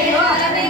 Ayun,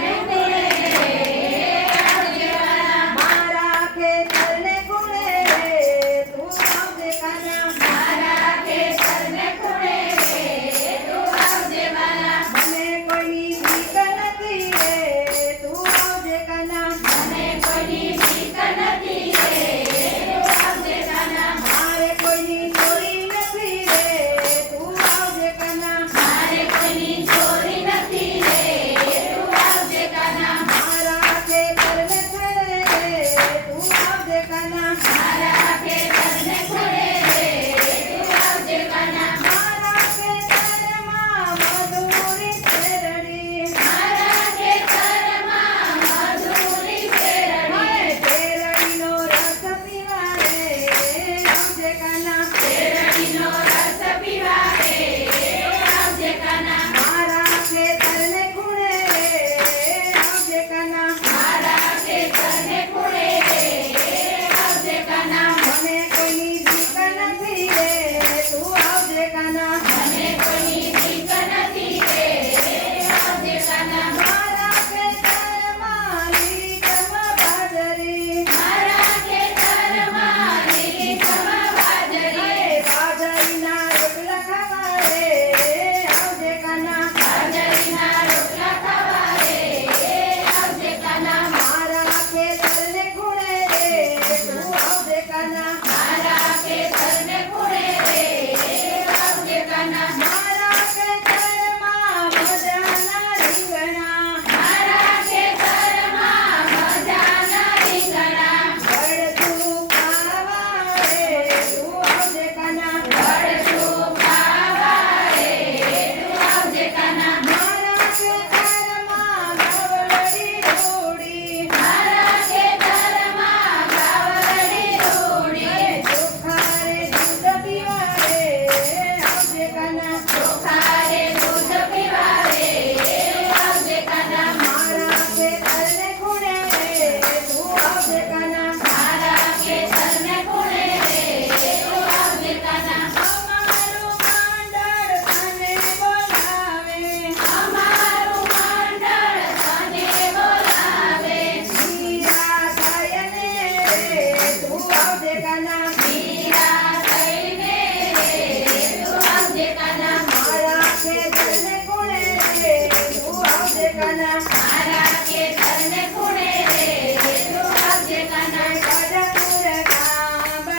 Sana